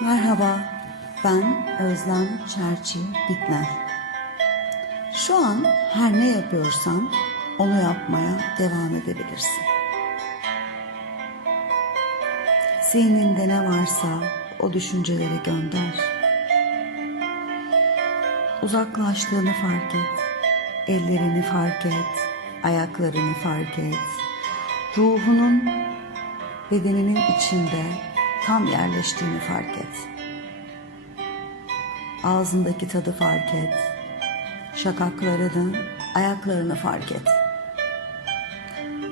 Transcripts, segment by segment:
Merhaba, ben Özlem Çerçi Bitmel. Şu an her ne yapıyorsan onu yapmaya devam edebilirsin. Zihninde ne varsa o düşünceleri gönder. Uzaklaştığını fark et. Ellerini fark et. Ayaklarını fark et. Ruhunun bedeninin içinde tam yerleştiğini fark et. Ağzındaki tadı fark et. Şakaklarını, ayaklarını fark et.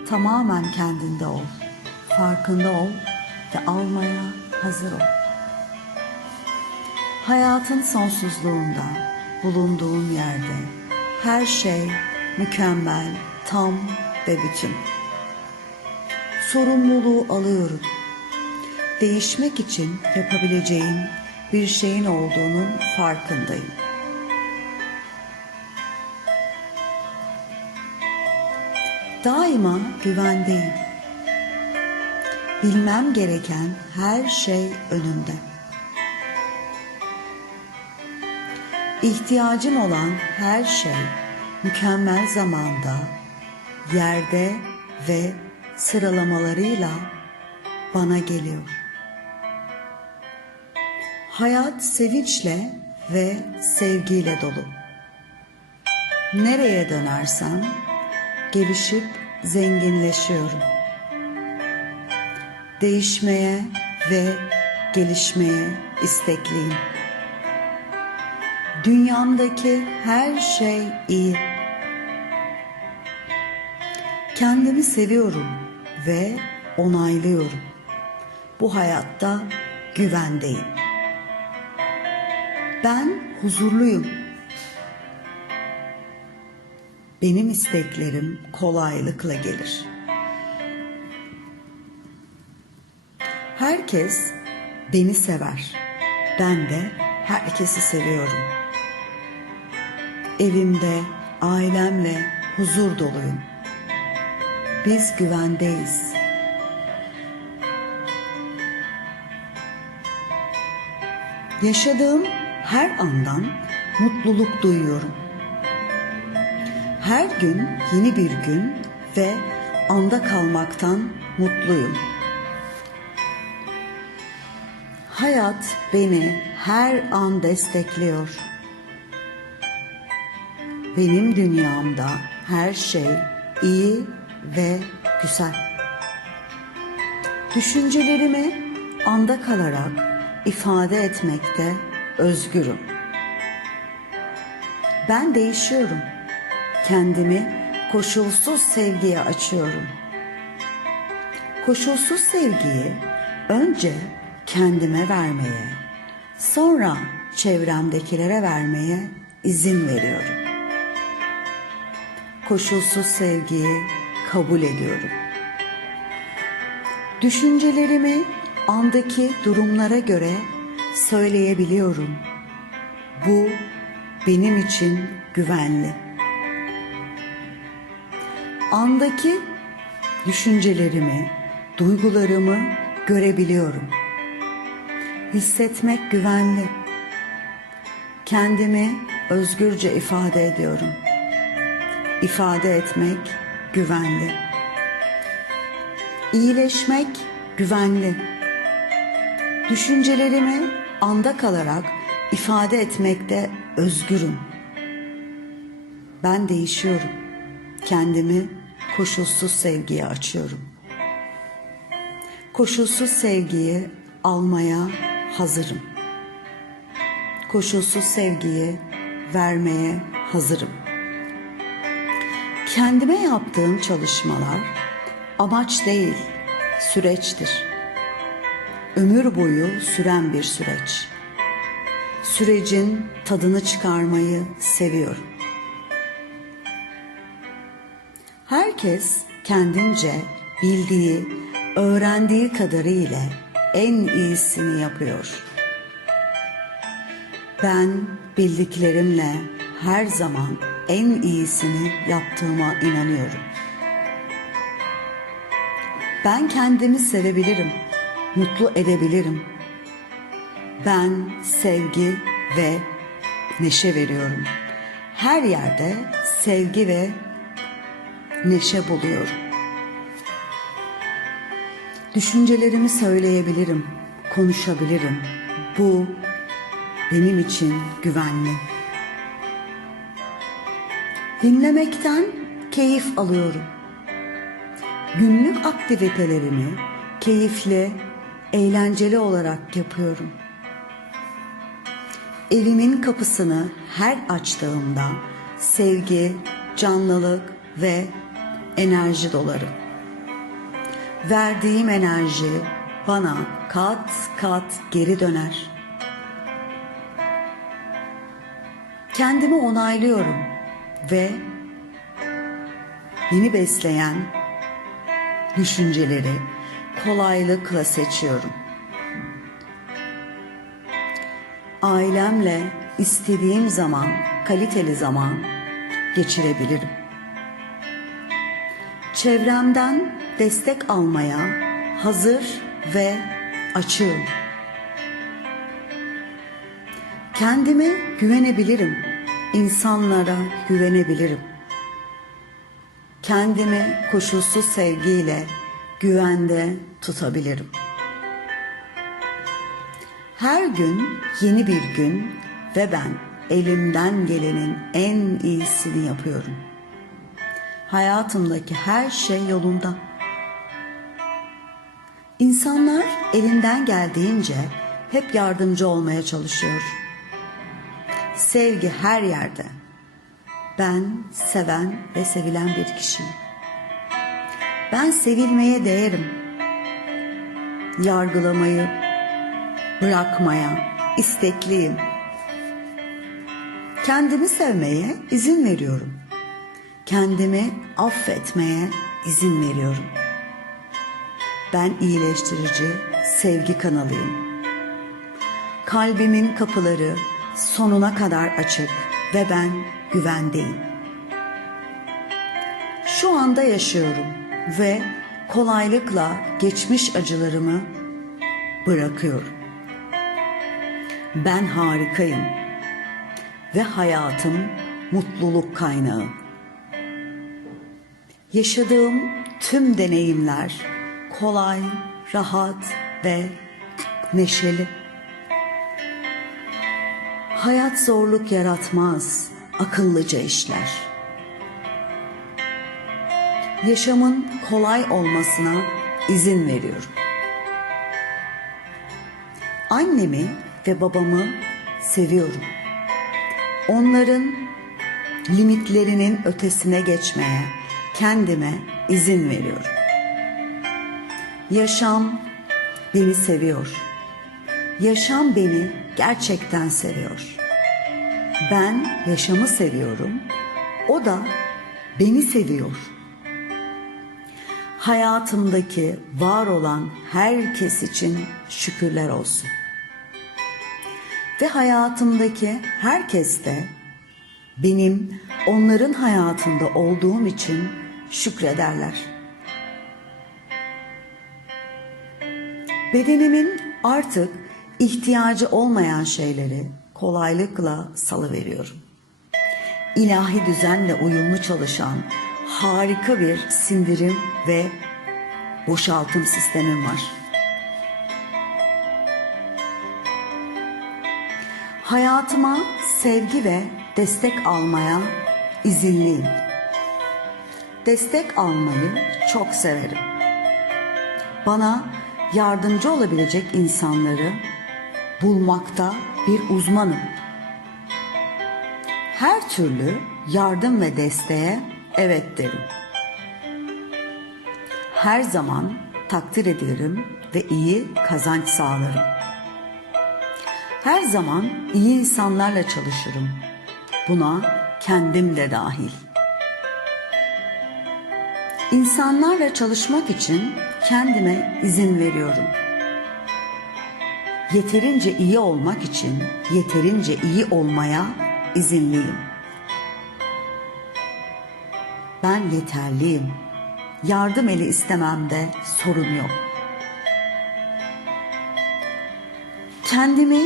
Tamamen kendinde ol. Farkında ol ve almaya hazır ol. Hayatın sonsuzluğunda, bulunduğun yerde her şey mükemmel, tam ve bütün. Sorumluluğu alıyorum. Değişmek için yapabileceğim bir şeyin olduğunun farkındayım. Daima güvendeyim. Bilmem gereken her şey önümde. İhtiyacım olan her şey mükemmel zamanda, yerde ve sıralamalarıyla bana geliyor. Hayat sevinçle ve sevgiyle dolu. Nereye dönersem gelişip zenginleşiyorum. Değişmeye ve gelişmeye istekliyim. Dünyamdaki her şey iyi. Kendimi seviyorum ve onaylıyorum. Bu hayatta güvendeyim. Ben huzurluyum. Benim isteklerim kolaylıkla gelir. Herkes beni sever. Ben de herkesi seviyorum. Evimde, ailemle huzur doluyum. Biz güvendeyiz. Yaşadığım her andan mutluluk duyuyorum. Her gün yeni bir gün ve anda kalmaktan mutluyum. Hayat beni her an destekliyor. Benim dünyamda her şey iyi ve güzel. Düşüncelerimi anda kalarak ifade etmekte özgürüm. Ben değişiyorum. Kendimi koşulsuz sevgiye açıyorum. Koşulsuz sevgiyi önce kendime vermeye, sonra çevremdekilere vermeye izin veriyorum. Koşulsuz sevgiyi kabul ediyorum. Düşüncelerimi andaki durumlara göre söyleyebiliyorum. Bu benim için güvenli. Andaki düşüncelerimi, duygularımı görebiliyorum. Hissetmek güvenli. Kendimi özgürce ifade ediyorum. İfade etmek güvenli. İyileşmek güvenli. Düşüncelerimi anda kalarak ifade etmekte özgürüm. Ben değişiyorum. Kendimi koşulsuz sevgiye açıyorum. Koşulsuz sevgiyi almaya hazırım. Koşulsuz sevgiyi vermeye hazırım. Kendime yaptığım çalışmalar amaç değil, süreçtir. Ömür boyu süren bir süreç. Sürecin tadını çıkarmayı seviyorum. Herkes kendince bildiği, öğrendiği kadarıyla en iyisini yapıyor. Ben bildiklerimle her zaman en iyisini yaptığıma inanıyorum. Ben kendimi sevebilirim, mutlu edebilirim. Ben sevgi ve neşe veriyorum. Her yerde sevgi ve neşe buluyorum. Düşüncelerimi söyleyebilirim, konuşabilirim. Bu benim için güvenli. Dinlemekten keyif alıyorum. Günlük aktivitelerimi keyifli, eğlenceli olarak yapıyorum. Evimin kapısını her açtığımda sevgi, canlılık ve enerji dolarım. Verdiğim enerji bana kat kat geri döner. Kendimi onaylıyorum ve beni besleyen düşünceleri kolaylıkla seçiyorum. Ailemle istediğim zaman kaliteli zaman geçirebilirim. Çevremden destek almaya hazır ve açığım. Kendime güvenebilirim. İnsanlara güvenebilirim. Kendimi koşulsuz sevgiyle güvende tutabilirim. Her gün yeni bir gün ve ben elimden gelenin en iyisini yapıyorum. Hayatımdaki her şey yolunda. İnsanlar elinden geldiğince hep yardımcı olmaya çalışıyor. Sevgi her yerde. Ben seven ve sevilen bir kişiyim. Ben sevilmeye değerim. Yargılamayı bırakmaya istekliyim. Kendimi sevmeye izin veriyorum. Kendimi affetmeye izin veriyorum. Ben iyileştirici, sevgi kanalıyım. Kalbimin kapıları sonuna kadar açık ve ben güvendeyim. Şu anda yaşıyorum ve kolaylıkla geçmiş acılarımı bırakıyorum. Ben harikayım ve hayatım mutluluk kaynağı. Yaşadığım tüm deneyimler kolay, rahat ve neşeli. Hayat zorluk yaratmaz, akıllıca işler. Yaşamın kolay olmasına izin veriyorum. Annemi ve babamı seviyorum. Onların limitlerinin ötesine geçmeye kendime izin veriyorum. Yaşam beni seviyor. Yaşam beni gerçekten seviyor. Ben yaşamı seviyorum. O da beni seviyor. Hayatımdaki var olan herkes için şükürler olsun. Ve hayatımdaki herkes de benim onların hayatında olduğum için şükrederler. Bedenimin artık ihtiyacı olmayan şeyleri kolaylıkla salıveriyorum. İlahi düzenle uyumlu çalışan harika bir sindirim ve boşaltım sistemim var. Hayatıma sevgi ve destek almaya izinliyim. Destek almayı çok severim. Bana yardımcı olabilecek insanları bulmakta bir uzmanım. Her türlü yardım ve desteğe evet derim. Her zaman takdir edilirim ve iyi kazanç sağlarım. Her zaman iyi insanlarla çalışırım. Buna kendim de dahil. İnsanlarla çalışmak için kendime izin veriyorum. Yeterince iyi olmak için yeterince iyi olmaya izinliyim. Ben yeterliyim. Yardım eli istememde sorun yok. Kendimi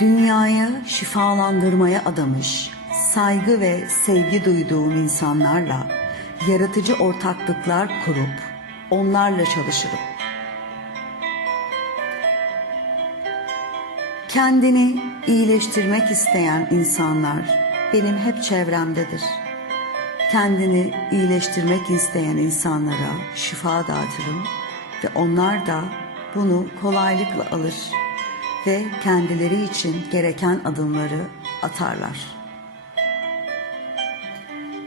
dünyaya şifalandırmaya adamış, saygı ve sevgi duyduğum insanlarla yaratıcı ortaklıklar kurup onlarla çalışırım. Kendini iyileştirmek isteyen insanlar benim hep çevremdedir. Kendini iyileştirmek isteyen insanlara şifa dağıtırım ve onlar da bunu kolaylıkla alır ve kendileri için gereken adımları atarlar.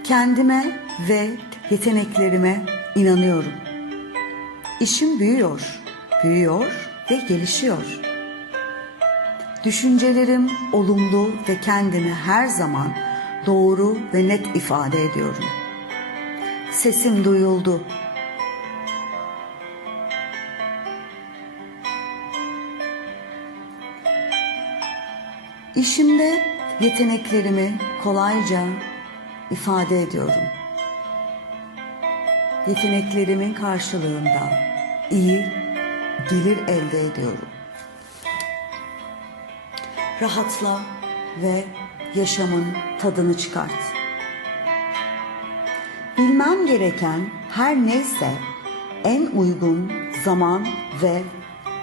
Kendime ve yeteneklerime inanıyorum. İşim büyüyor, büyüyor ve gelişiyor. Düşüncelerim olumlu ve kendimi her zaman doğru ve net ifade ediyorum. Sesim duyuldu. İşimde yeteneklerimi kolayca ifade ediyorum. Yeteneklerimin karşılığında iyi gelir elde ediyorum. Rahatla ve yaşamın tadını çıkart. Bilmem gereken her neyse en uygun zaman ve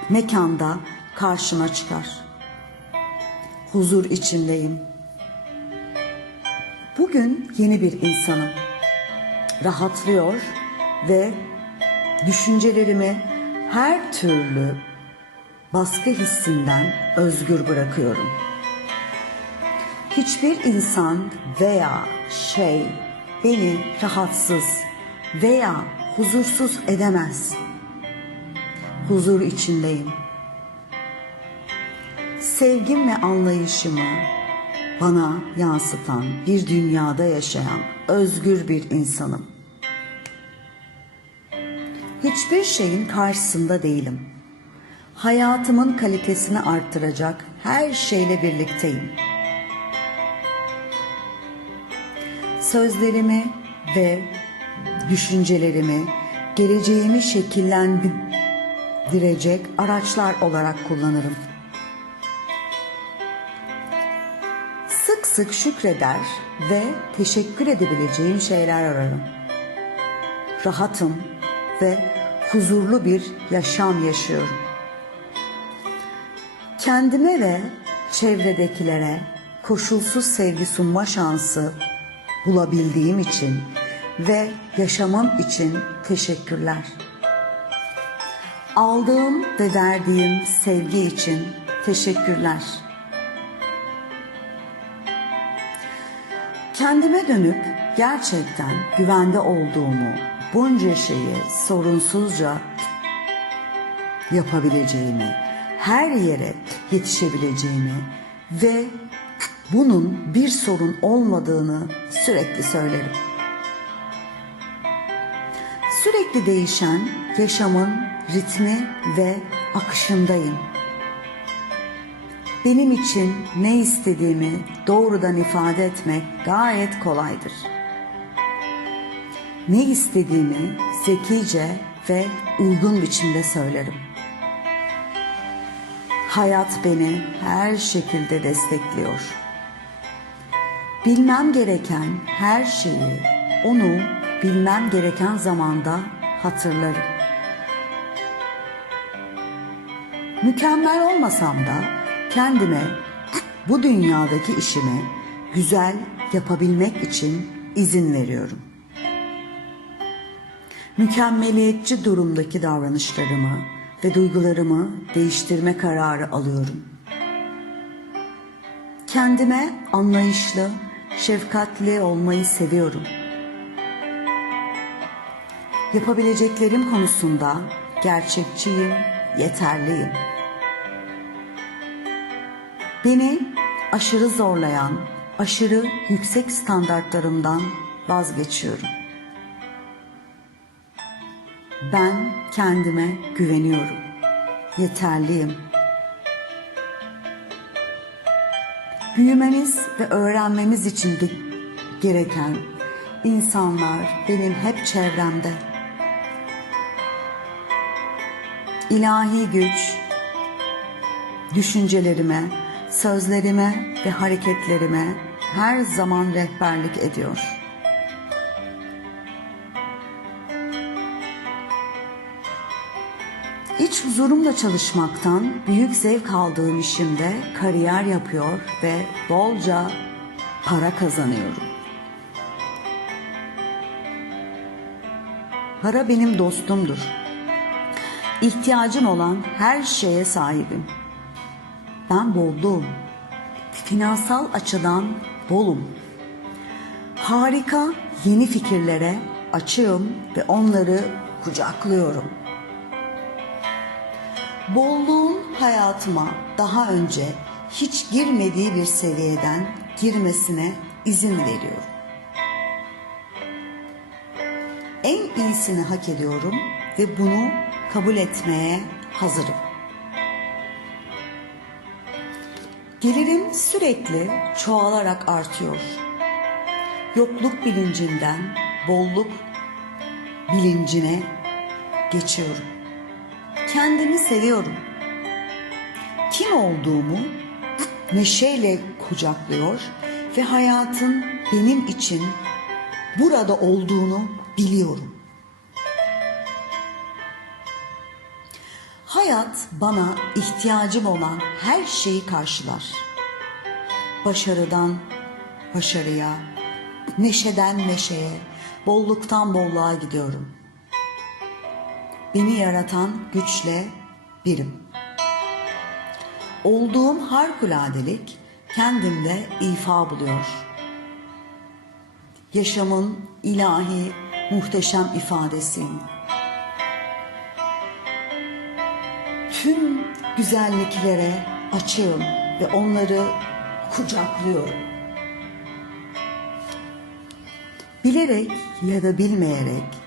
mekanda karşıma çıkar. Huzur içindeyim. Bugün yeni bir insanım. Rahatlıyor ve düşüncelerimi her türlü baskı hissinden özgür bırakıyorum. Hiçbir insan veya şey beni rahatsız veya huzursuz edemez. Huzur içindeyim. Sevgim ve anlayışımı bana yansıtan bir dünyada yaşayan özgür bir insanım. Hiçbir şeyin karşısında değilim. Hayatımın kalitesini arttıracak her şeyle birlikteyim. Sözlerimi ve düşüncelerimi geleceğimi şekillendirecek araçlar olarak kullanırım. Sık sık şükreder ve teşekkür edebileceğim şeyler ararım. Rahatım ve huzurlu bir yaşam yaşıyorum. Kendime ve çevredekilere koşulsuz sevgi sunma şansı bulabildiğim için ve yaşamım için teşekkürler. Aldığım ve verdiğim sevgi için teşekkürler. Kendime dönüp gerçekten güvende olduğumu, bunca şeyi sorunsuzca yapabileceğimi, her yere yetişebileceğimi ve bunun bir sorun olmadığını sürekli söylerim. Sürekli değişen yaşamın ritmi ve akışındayım. Benim için ne istediğimi doğrudan ifade etmek gayet kolaydır. Ne istediğimi zekice ve uygun biçimde söylerim. Hayat beni her şekilde destekliyor. Bilmem gereken her şeyi onu bilmem gereken zamanda hatırlarım. Mükemmel olmasam da kendime bu dünyadaki işimi güzel yapabilmek için izin veriyorum. Mükemmeliyetçi durumdaki davranışlarımı ve duygularımı değiştirme kararı alıyorum. Kendime anlayışlı, şefkatli olmayı seviyorum. Yapabileceklerim konusunda gerçekçiyim, yeterliyim. Beni aşırı zorlayan, aşırı yüksek standartlarımdan vazgeçiyorum. Ben kendime güveniyorum. Yeterliyim. Büyümemiz ve öğrenmemiz için gereken insanlar benim hep çevremde. İlahi güç düşüncelerime, sözlerime ve hareketlerime her zaman rehberlik ediyor. İç huzurumla çalışmaktan büyük zevk aldığım işimde kariyer yapıyor ve bolca para kazanıyorum. Para benim dostumdur. İhtiyacım olan her şeye sahibim. Ben bolluğum. Finansal açıdan bolum. Harika yeni fikirlere açığım ve onları kucaklıyorum. Bolluğun hayatıma daha önce hiç girmediği bir seviyeden girmesine izin veriyorum. En iyisini hak ediyorum ve bunu kabul etmeye hazırım. Gelirim sürekli çoğalarak artıyor. Yokluk bilincinden bolluk bilincine geçiyorum. Kendimi seviyorum. Kim olduğumu neşeyle kucaklıyor ve hayatın benim için burada olduğunu biliyorum. Hayat bana ihtiyacım olan her şeyi karşılar. Başarıdan başarıya, neşeden neşeye, bolluktan bolluğa gidiyorum. Beni yaratan güçle birim. Olduğum harikuladelik kendimde ifa buluyor. Yaşamın ilahi muhteşem ifadesiyim. Tüm güzelliklere açığım ve onları kucaklıyorum. Bilerek ya da bilmeyerek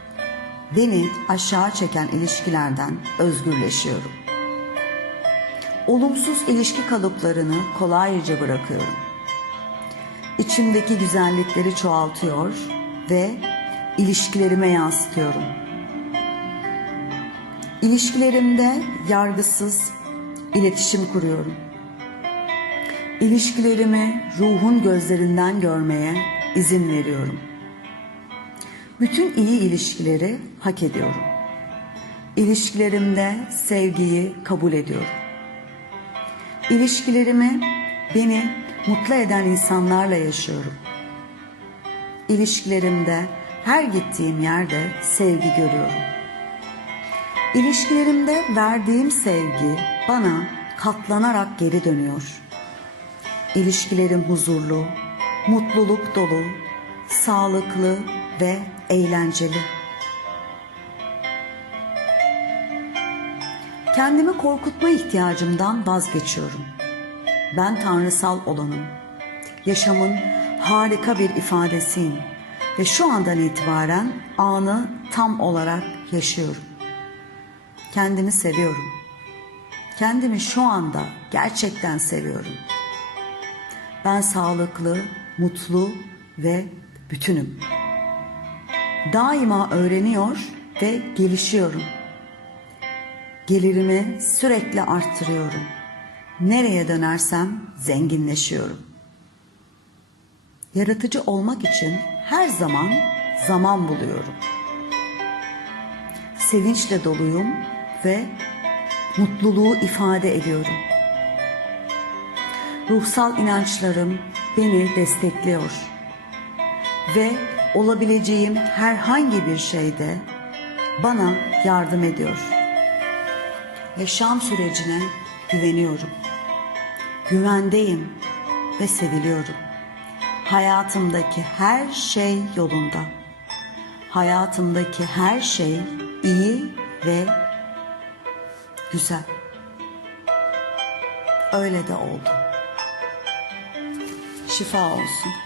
beni aşağı çeken ilişkilerden özgürleşiyorum. Olumsuz ilişki kalıplarını kolayca bırakıyorum. İçimdeki güzellikleri çoğaltıyor ve ilişkilerime yansıtıyorum. İlişkilerimde yargısız iletişim kuruyorum. İlişkilerimi ruhun gözlerinden görmeye izin veriyorum. Bütün iyi ilişkileri hak ediyorum. İlişkilerimde sevgiyi kabul ediyorum. İlişkilerimi beni mutlu eden insanlarla yaşıyorum. İlişkilerimde her gittiğim yerde sevgi görüyorum. İlişkilerimde verdiğim sevgi bana katlanarak geri dönüyor. İlişkilerim huzurlu, mutluluk dolu, sağlıklı ve eğlenceli. Kendimi korkutma ihtiyacımdan vazgeçiyorum. Ben tanrısal olanım. Yaşamın harika bir ifadesiyim ve şu andan itibaren anı tam olarak yaşıyorum. Kendimi seviyorum. Kendimi şu anda gerçekten seviyorum. Ben sağlıklı, mutlu ve bütünüm. Daima öğreniyor ve gelişiyorum. Gelirimi sürekli arttırıyorum. Nereye dönersem zenginleşiyorum. Yaratıcı olmak için her zaman zaman buluyorum. Sevinçle doluyum ve mutluluğu ifade ediyorum. Ruhsal inançlarım beni destekliyor ve olabileceğim herhangi bir şeyde bana yardım ediyor. Yaşam sürecine güveniyorum. Güvendeyim ve seviliyorum. Hayatımdaki her şey yolunda. Hayatımdaki her şey iyi ve güzel. Öyle de oldu. Şifa olsun.